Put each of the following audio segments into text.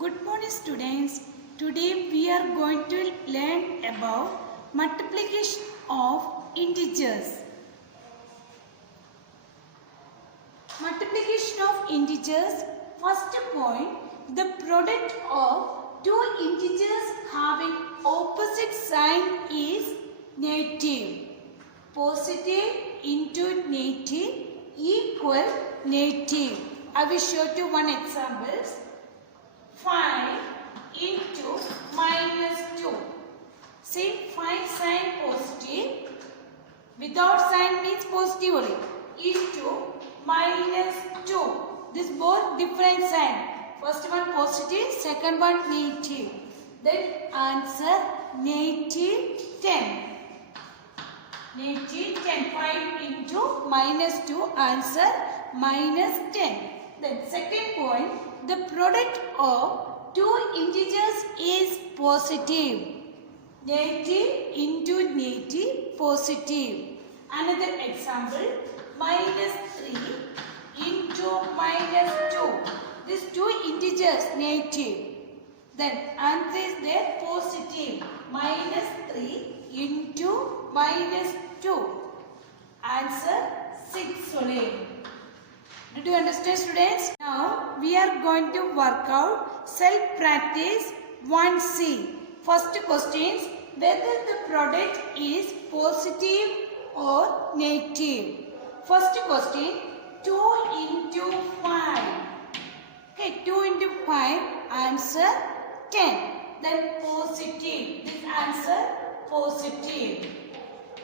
Good morning students. Today we are going to learn about multiplication of integers. Multiplication of integers. First point, the product of two integers having opposite sign is negative. Positive into negative equal negative. I will show you one example. 5 into minus 2. See, 5 sign positive. Without sign means positive only. Into minus 2. This both different sign. First one positive, second one negative. Then answer negative 10. Negative 10. 5 into minus 2. Answer minus 10. Then second point, the product of two integers is positive. Negative into negative, positive. Another example, minus 3 into minus 2. These two integers negative. Then answer is there positive. Minus 3 into minus 2. Answer 6 only. Did you understand, students? Now we are going to work out self-practice 1C. First question, whether the product is positive or negative. First question, 2 into 5. Okay, 2 into 5, answer 10. Then positive. This answer positive.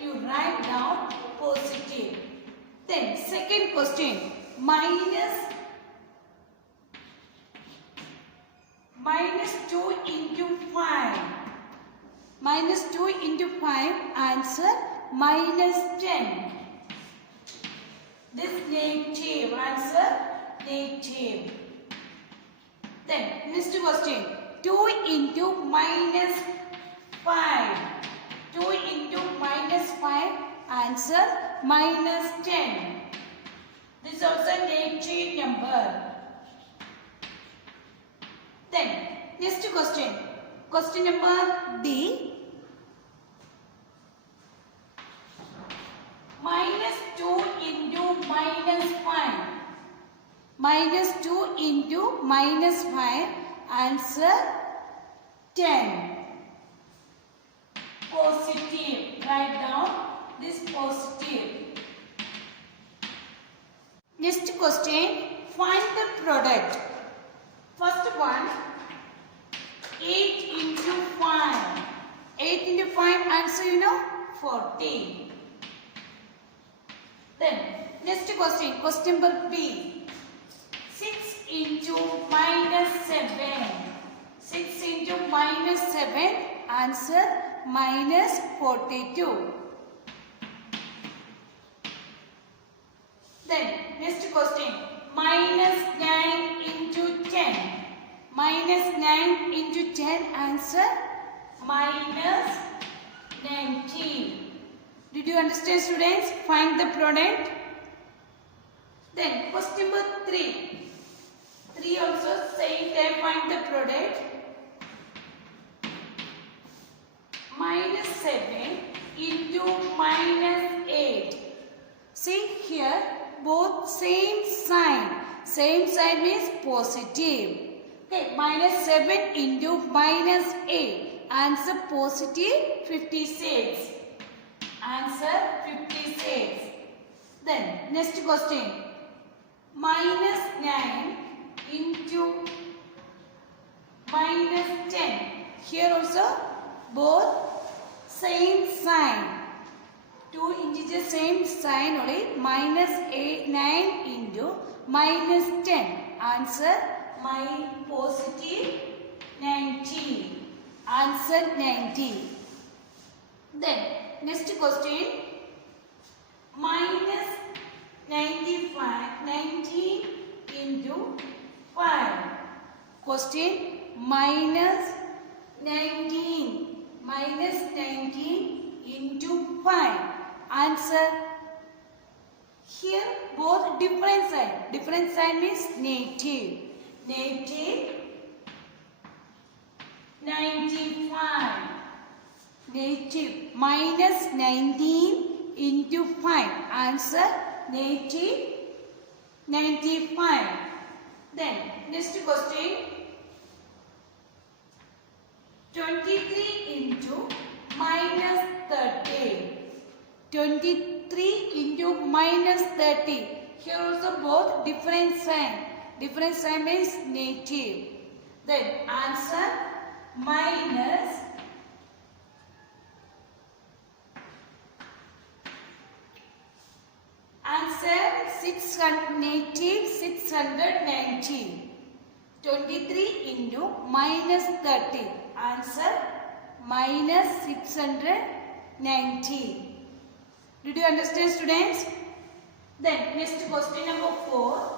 You write down positive. Then second question, minus 2 into 5. Minus 2 into 5, answer minus 10. This negative, answer negative. Then next question, 2 into minus 5. 2 into minus 5, answer minus 10. This is also negative number. Then next question. Question number D. Minus 2 into minus 5. Minus 2 into minus 5. Answer 10. Positive. Write down this positive. Next question, find the product. First one, 8 into 5. 8 into 5, answer you know, 14. Then, next question, question number B. 6 into minus 7. 6 into minus 7, answer minus 42. Then, next question, minus 9 into 10. Minus 9 into 10, answer minus 19. Did you understand, students? Find the product. Then, question number 3. 3 also same time, find the product. Minus 7 into minus 8. See here, both same sign. Same sign means positive. Okay, minus 7 into minus 8. Answer positive 56. Answer 56. Then next question. Minus 9 into minus 10. Here also both same sign. Two integers same sign only. Minus 9 into minus 10. Answer my positive 90. Answer 90. Then next question. Minus 95. 90 into 5. Question minus 19. Minus 19 into 5. Answer. Here both different sign. Different sign means negative. Negative 95. Negative. Minus 19 into 5. Answer negative 95. Then next question. 23 into minus 30. 23 into minus 30. Here also both different sign. Different sign means negative. Then answer minus answer 600 negative 690. 23 into minus 30. Answer minus 690. Did you understand, students? Then next question number 4.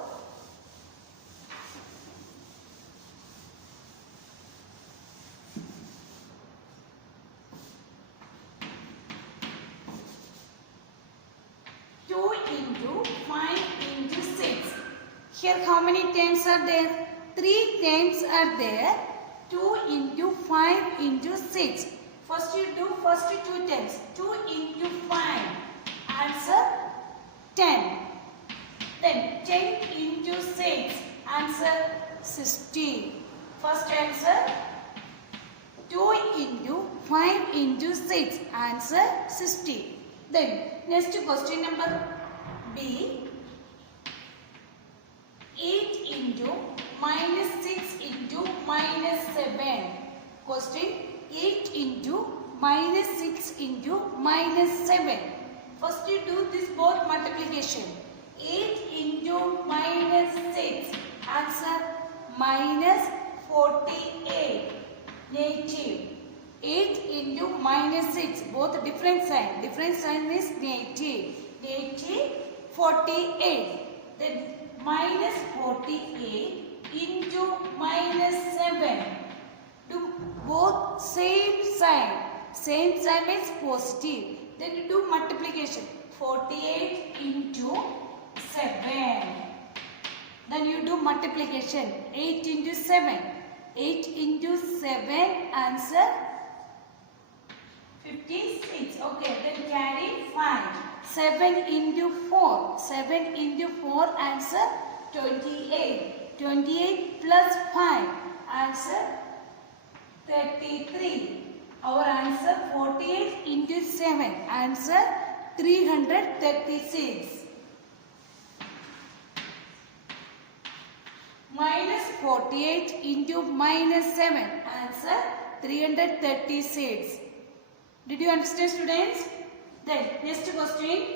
Here how many times are there? 3 times are there. 2 into 5 into 6. First you do first 2 times. 2 into 5. Answer 10. Then 10 into 6. Answer 60. First answer 2 into 5 into 6. Answer 60. Then next question number B. 8 into minus 6 into minus 7. Question 8 into minus 6 into minus 7. First you do this both multiplication. 8 into minus 6. Answer minus 48. Negative. 8 into minus 6. Both different sign. Different sign is negative. Negative 48. Then minus 48 into minus 7. Do both same sign. Same sign means positive. Then you do multiplication. 48 into 7. Then you do multiplication. 8 into 7. 8 into 7. Answer 56. Okay. Then carry 5. 7 into 4. 7 into 4. Answer 28. 28 plus 5. Answer 33. Our answer 48 into 7. Answer 336. Minus 48 into minus 7. Answer 336. Did you understand, students? Then next question.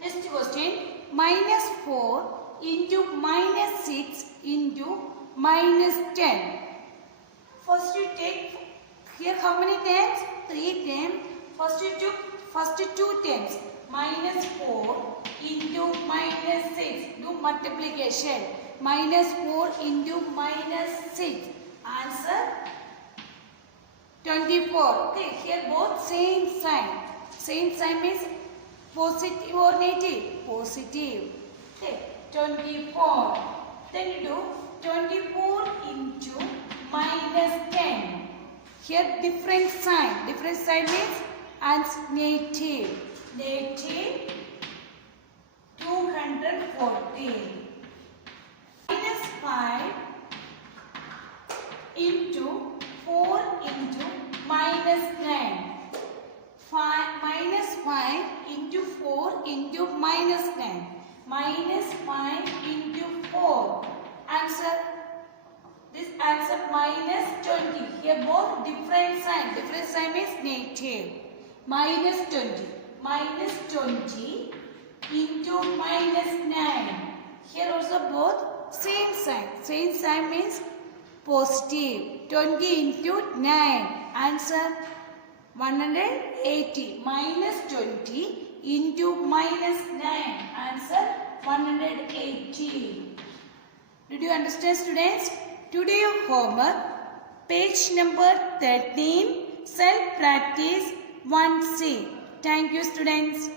Next question. Minus 4 into minus 6 into minus 10. First you take here how many times? 3 times. First you took first 2 times. Minus 4 into minus 6. Do multiplication. Minus 4 into minus 6. Answer 24. Okay, here both same sign. Same sign means positive or negative? Positive. Okay, 24. Then you do 24 into minus 10. Here different sign. Different sign means answer negative. Negative 240. Minus 5 into 4 into minus 9. Minus 5 into 4 into minus 9. Minus 5 into 4. Answer. This answer minus 20. Here both different sign. Different sign means negative. Minus 20. Minus 20 into minus 9. Here also both same sign. Same sign means positive. 20 into 9. Answer 180. Minus 20 into minus 9. Answer 180. Did you understand, students? Today your homework. Page number 13, self practice 1C. Thank you, students.